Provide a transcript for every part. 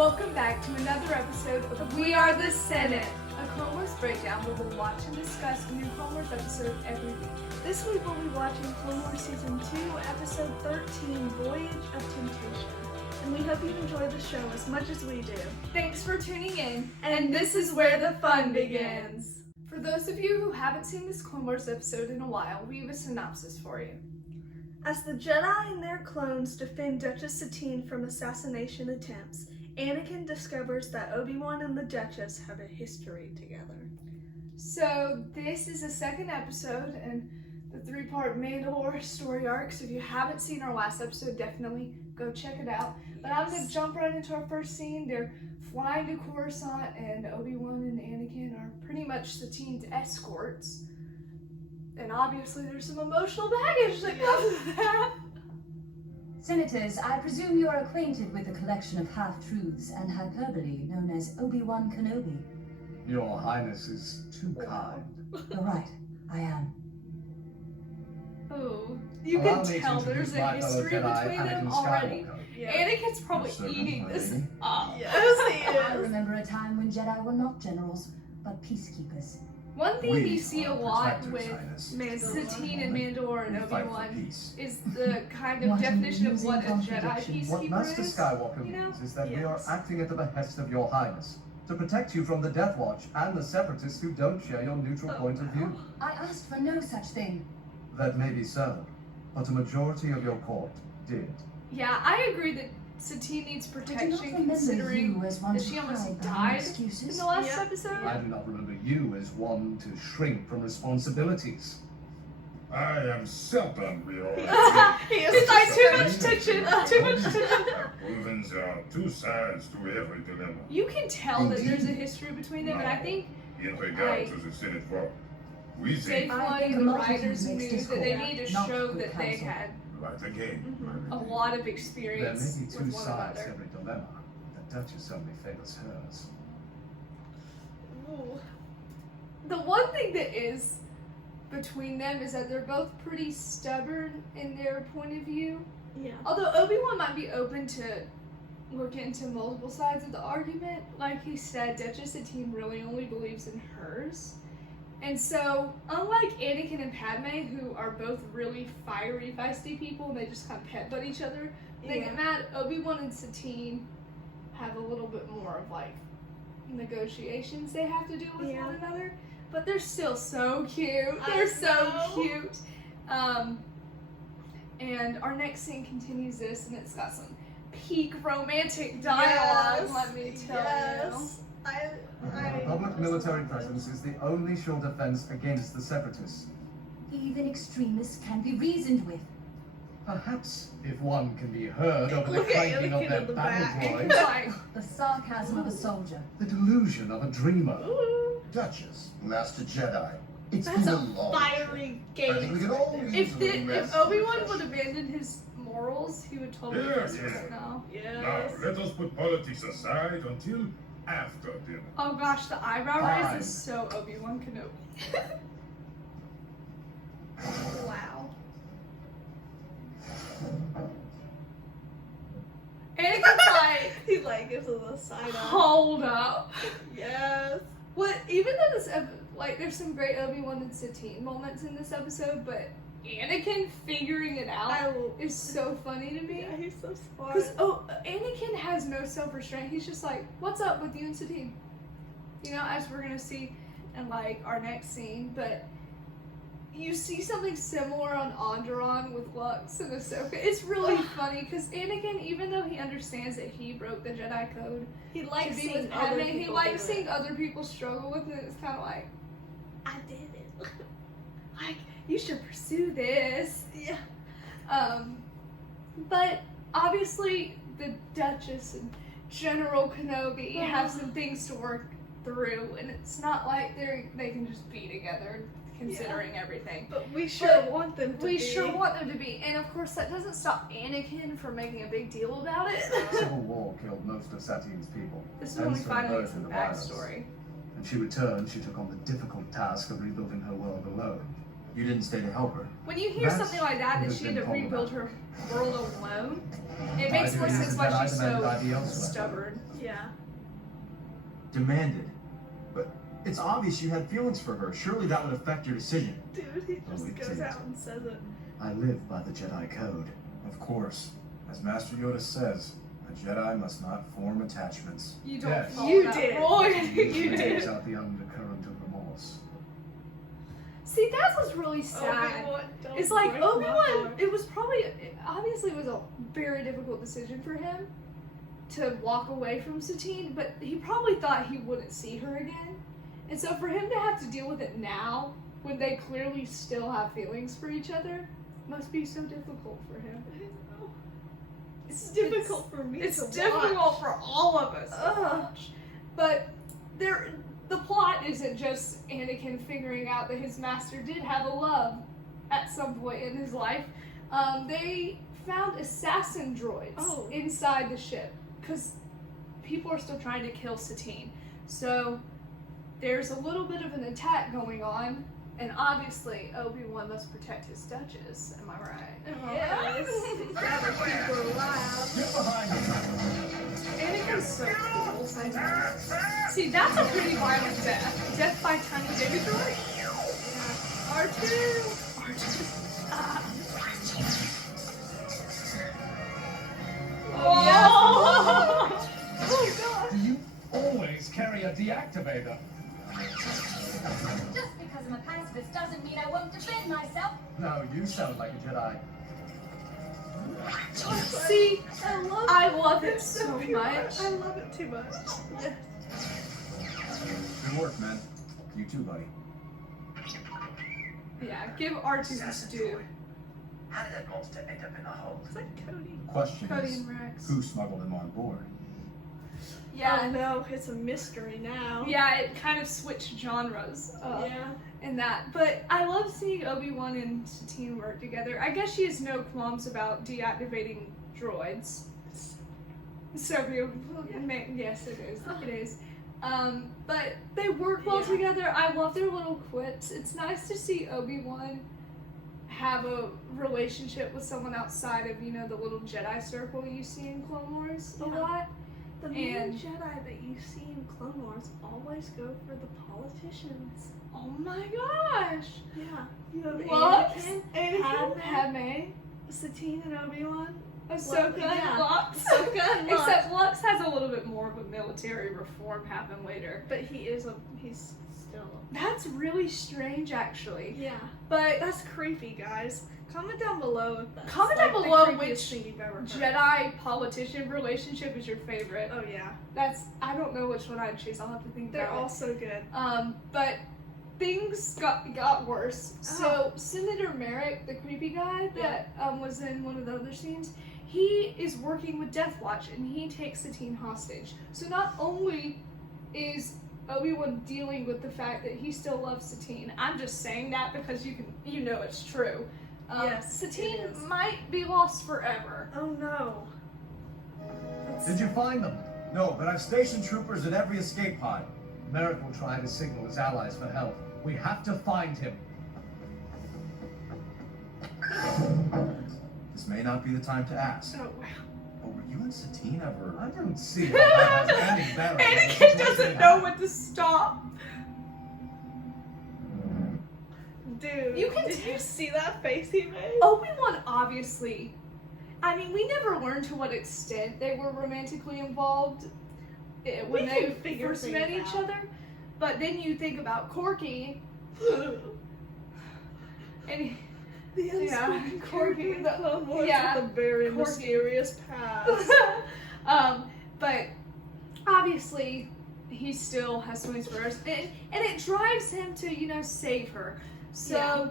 Welcome back to another episode of We Are the Senate, a Clone Wars breakdown where we'll watch and discuss a new Clone Wars episode every week. This week we'll be watching Clone Wars Season 2, Episode 13, Voyage of Temptation. And we hope you enjoy the show as much as we do. Thanks for tuning in, and this is where the fun begins. For those of you who haven't seen this Clone Wars episode in a while, we have a synopsis for you. As the Jedi and their clones defend Duchess Satine from assassination attempts, Anakin discovers that Obi-Wan and the Duchess have a history together. So this is the second episode in the three-part Mandalore story arc, so if you haven't seen our last episode, definitely go check it out. But I'm going to jump right into our first scene. They're flying to Coruscant, and Obi-Wan and Anakin are pretty much Satine's escorts. And obviously there's some emotional baggage that comes with that. Senators, I presume you are acquainted with the collection of half-truths and hyperbole known as Obi-Wan Kenobi. Your Highness is too kind. You're right, I am. Oh, you Allow can me to tell introduce there's a my fellow history Jedi, between them Anakin already. Skywalker. Yeah. Anakin's probably Certainly, eating this lady. up. Yes, he I is. remember a time when Jedi were not generals, but peacekeepers. One thing We you see a are lot protectors, with Highness. Satine and Mandalore and We fight for Obi-Wan peace. is the kind of What an definition of what a amusing Jedi contradiction. What peacekeeper Master is. Skywalker you know? means is that we are Yes. acting at the behest of your Highness, to protect you from the Death Watch and the Separatists who don't share your neutral point of view. I asked for no such thing. That may be so, but a majority of your court did. Yeah, I agree that Satine needs I do not protection remember considering you as one that to she almost hide behind died in excuses. the last Yeah. episode. I do not remember you as one to shrink from responsibilities. I am seldom real. He is It's like too so much tension, too much tension. Proven there are two sides to every dilemma. You can tell that there's a history between them, and I think In regard to the Senate vote, we Dave think Filoni think and the multitude writers makes knew this that they court, need to not show good that they counsel. had right again. a lot of There may experience be two with one sides to another. every dilemma. The Duchess only favors hers. Ooh. The one thing that is between them is that they're both pretty stubborn in their point of view. Yeah. Although Obi-Wan might be open to look into multiple sides of the argument, like he said, Duchess Satine really only believes in hers. And so, unlike Anakin and Padme, who are both really fiery, feisty people, and they just kind of pet butt each other, they get mad, Obi-Wan and Satine have a little bit more of like negotiations they have to do with one another. But they're still so cute. They're so cute. And our next scene continues this, and it's got some peak romantic dialogue, Yes. let me tell you. Yes. The public military presence is the only sure defense against the Separatists. Even extremists can be reasoned with. Perhaps if one can be heard over the Look at clanking of Anakin their on the battle back. droids, Like, The sarcasm of a soldier. the delusion of a dreamer. Ooh. Duchess, Master Jedi. It's That's been a a long fiery I think we gaze could right all there. use if a little rest. Obi-Wan would abandon his morals, he would totally Yeah, kiss her yeah. right now. Now, Yes. let us put politics aside until after dinner. Oh gosh, the eyebrow raise Fine. is so Obi-Wan Kenobi. Wow. Anakin's like, He like gives us a side eye. hold up. Yes. What? Even though this, like, there's some great Obi-Wan and Satine moments in this episode, but Anakin figuring it out is so funny to me. Yeah, he's so smart. Because Anakin has no self-restraint. He's just like, "What's up with you and Satine?" You know, as we're gonna see in like our next scene. But you see something similar on Onderon with Lux and Ahsoka. It's really funny because Anakin, even though he understands that he broke the Jedi code He to likes be seeing with other Padme, people he likes do it. seeing other people struggle with it. It's kind of like, I did it. like you should pursue this. Yeah. But obviously the Duchess and General Kenobi have some things to work through, and it's not like they can just be together considering everything. But we sure want them to We be. sure want them to be, and of course that doesn't stop Anakin from making a big deal about it. Civil War killed most of Satine's people. This is when we Hence her finally get birth in some the virus. backstory. When she returned, she took on the difficult task of rebuilding her world alone. You didn't stay to help her. When you hear That's something like that what she has had to been rebuild her world alone, it makes I more do sense use why that she's item and so ID elsewhere. stubborn. Yeah. Demanded. But it's obvious you had feelings for her. Surely that would affect your decision. Dude, he just it goes did. out and says it. I live by the Jedi Code. Of course. As Master Yoda says, a Jedi must not form attachments. You don't Yes. follow You that did. rule. You You did. out the undercurrent of remorse. See, that's what's really sad. Obi-Wan, don't It's like break my Obi-Wan, heart. it was probably, obviously it was a very difficult decision for him to walk away from Satine, but he probably thought he wouldn't see her again. And so for him to have to deal with it now, when they clearly still have feelings for each other, must be so difficult for him. It's difficult for me It's to watch. difficult for all of us. Ugh. But the plot isn't just Anakin figuring out that his master did have a love at some point in his life. They found assassin droids inside the ship because people are still trying to kill Satine. So there's a little bit of an attack going on, and obviously Obi-Wan must protect his Duchess. Am I right? Yes. Gotta keep her alive. Get behind me! Anakin's so cool sometimes. See, that's a pretty violent death. Death by tiny baby droid. R2. Oh, oh god. Do you always carry a deactivator? Just because I'm a pacifist doesn't mean I won't defend myself. No, you sound like a Jedi. See, I love it It's so pure. much. I love it too much. Yeah. Good work, man. You too, buddy. Yeah, give R2 his due. How did that monster end up in a hole? It's like Cody. The question Cody is, and Rex. who smuggled him on board? Yeah, Oh no, it's a mystery now. yeah, it kind of switched genres. Yeah. And that, but I love seeing Obi-Wan and Satine work together. I guess she has no qualms about deactivating droids. So yes, it is. It is. But they work well Yeah. together. I love their little quips. It's nice to see Obi-Wan have a relationship with someone outside of, you know, the little Jedi circle you see in Clone Wars a Yeah. lot. The main And- Jedi that you see in Clone Wars always go for the politicians. Oh my gosh! Yeah. You have Lux, Anakin, Padme, Satine, and Obi-Wan. Ahsoka, yeah. and Lux. Ahsoka and Lux. Except Lux has a little bit more of a military reform happen later. But he's still. That's really strange, actually. Yeah. But That's creepy, guys. Comment down below if that's Comment like down the below creepiest which thing you've ever heard. Jedi politician relationship is your favorite. Oh yeah. I don't know which one I'd choose. I'll have to think They're about all it. so good. But things got worse. Oh. So Senator Merrick, the creepy guy that was in one of the other scenes, he is working with Death Watch and he takes Satine hostage. So not only is Obi-Wan dealing with the fact that he still loves Satine, I'm just saying that because you know it's true. Yes, Satine it is. might be lost forever. Oh no. Did you find them? No, but I've stationed troopers at every escape pod. Merrick will try to signal his allies for help. We have to find him. This may not be the time to ask. Oh wow. But were you and Satine ever... I don't see how that has any bearing on the Anakin situation doesn't now. know when to stop. Dude, You can did tell- you see that face he made? Obi-Wan obviously, I mean, we never learned to what extent they were romantically involved when We they can figure first met things each out. other. But then you think about Corky, and The Yeah, unspoken Corky, character in the- Clone Wars yeah, with a very Corky. mysterious past. but obviously he still has feelings for her, and it drives him to, you know, save her. So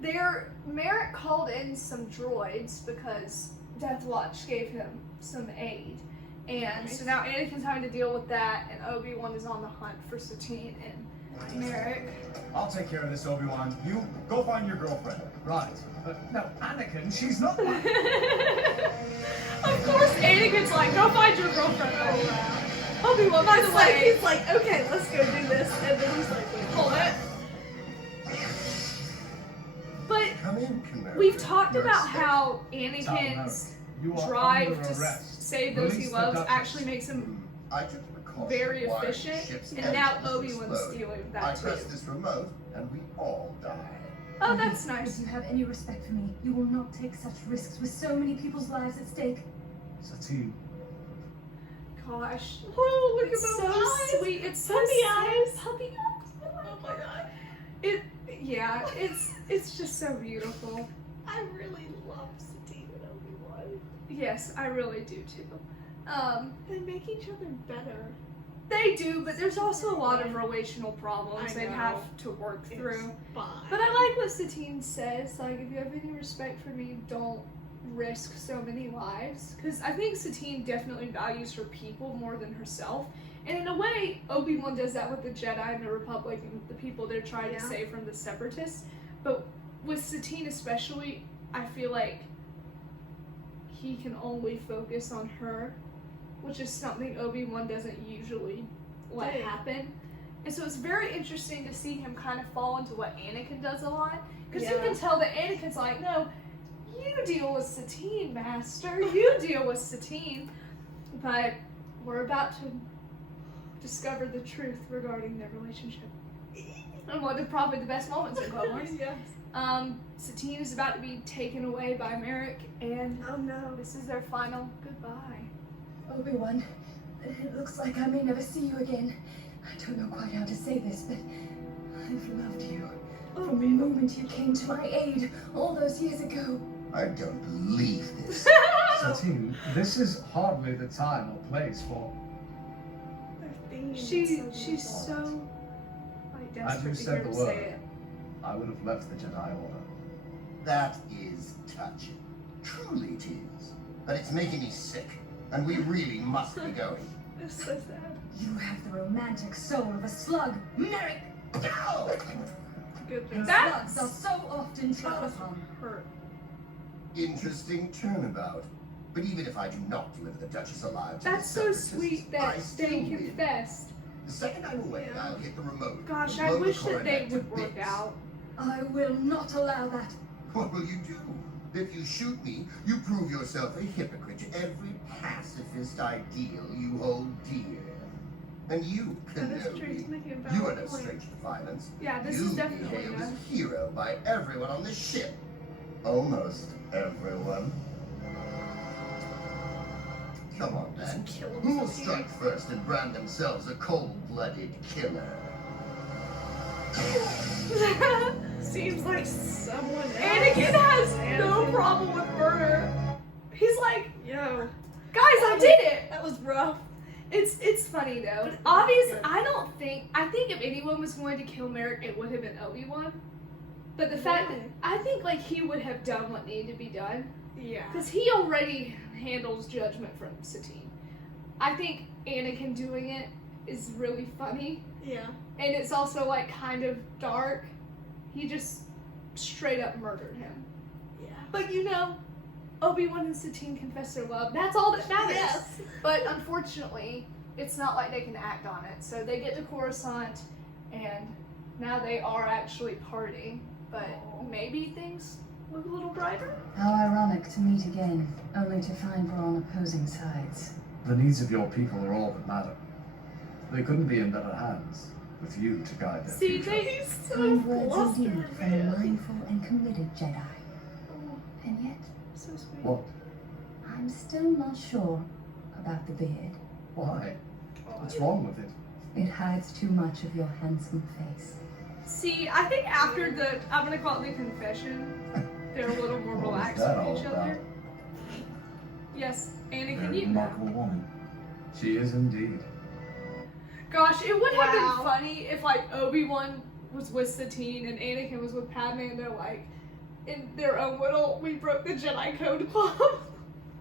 Merrick called in some droids because Death Watch gave him some aid. And so now Anakin's having to deal with that, and Obi-Wan is on the hunt for Satine and Merrick. I'll take care of this, Obi-Wan. You go find your girlfriend. Right. No, Anakin, she's not my... Of course, Anakin's like, go find your girlfriend. Obi-Wan, by the way, He's like, okay, let's go do this. And then he's like, wait, hold it. Come in, Canary. We've talked You're about expected. how Tell Anakin's You are drive under to arrest. save those he Release the loves Duchess. actually makes him I took the precaution very of wiring efficient, ship's and now engines to Obi-Wan's explode. stealing I that too. press this remote, and we all die. Oh, that's If nice. you have any respect for me, you will not take such risks with so many people's lives at stake. Satine, Gosh. Oh, look It's at so those eyes. sweet. It's so Puppy sweet. eyes. Puppy eyes. Oh my god. Yeah, it's just so beautiful. I really love Satine and Obi-Wan. Yes, I really do too. They make each other better. They do, but there's also a lot of relational problems I they know. have to work through. It's fine. But I like what Satine says, like, if you have any respect for me, don't risk so many lives. Because I think Satine definitely values her people more than herself. And in a way, Obi-Wan does that with the Jedi and the Republic and the people they're trying to save from the Separatists. But with Satine especially, I feel like he can only focus on her, which is something Obi-Wan doesn't usually let happen. And so it's very interesting to see him kind of fall into what Anakin does a lot. Because you can tell that Anakin's like, no, you deal with Satine, Master. You deal with Satine. But we're about to discover the truth regarding their relationship. And one of probably the best moments in Clone Wars. Yes. Satine is about to be taken away by Merrick, and Oh no. this is their final goodbye. Obi-Wan, it looks like I may never see you again. I don't know quite how to say this, but I've loved you. From the moment you came to my aid all those years ago. I don't believe this. Satine, this is hardly the time or place for. Their theme is She's beautiful. so like As you desperate to said hear the him word. say it. I would have left the Jedi Order. That is touching. Truly it is. But it's making me sick, and we really must be going. It's so sad. You have the romantic soul of a slug, Merrick. Ow! Goodness. That- Slugs are so often trodden upon. hurt. Interesting turnabout. But even if I do not deliver the Duchess alive to That's the so Separatists, sweet I that still they win. confessed. The second I'm away, I'll hit the remote. Gosh, and I blow the wish that they coronet to would work bits. out. I will not allow that. What will you do? If you shoot me, you prove yourself a hypocrite to every pacifist ideal you hold dear. And you, That is true. He's Kenobi, making a you valid are no point. stranger to violence. Yeah, this You'll is be definitely hailed as a a hero by everyone on this ship. Almost everyone. Come on, then. Kill him, Who will Satine. strike first and brand themselves a cold-blooded killer? Seems like someone else. Anakin has no Anakin. problem with murder. He's like, Yo, guys, I did it. that was rough. It's funny though. But it's Obviously, good. I think if anyone was going to kill Merrick, it would have been Obi-Wan. But the fact that I think like he would have done what needed to be done Yeah. because he already handles judgment from Satine. I think Anakin doing it is really funny, Yeah. and it's also like kind of dark. He just straight up murdered him. Yeah. But you know, Obi-Wan and Satine confess their love. That's all that matters. Yes. But unfortunately, it's not like they can act on it. So they get to Coruscant, and now they are actually partying. But maybe things look a little brighter. How ironic to meet again, only to find we're on opposing sides. The needs of your people are all that matter. They couldn't be in better hands with you to guide their See, future. they Kind words flustered, indeed from a man. mindful and committed Jedi. And yet, so sweet. What? I'm still not sure about the beard. Why? What's wrong with it? It hides too much of your handsome face. See, I think after the, I'm gonna call it the confession, they're a little more What was relaxed that with all each about? other. Yes, Anakin, Very you know. remarkable woman. She is indeed. Gosh, it would have Wow. been funny if like Obi-Wan was with Satine and Anakin was with Padme and they're like in their own little we broke the Jedi code club.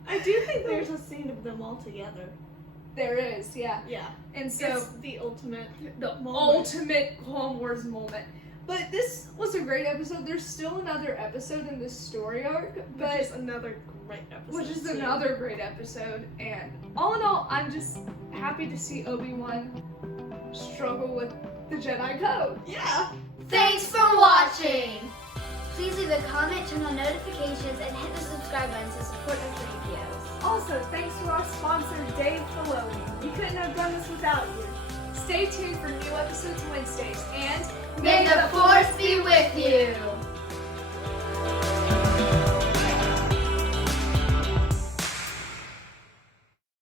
I do think there's a scene of them all together. There is, yeah. Yeah. And so It's the ultimate the moment. ultimate Clone Wars moment. But this was a great episode. There's still another episode in this story arc, but Which is another great episode. which is too. another great episode. And all in all, I'm just happy to see Obi-Wan struggle with the Jedi code. Yeah. Thanks for watching! Please leave a comment, turn on notifications, and hit the subscribe button to support our Threepios. Also, thanks to our sponsor, Dave Filoni. We couldn't have done this without you. Stay tuned for new episodes Wednesdays, and May the Force be with you!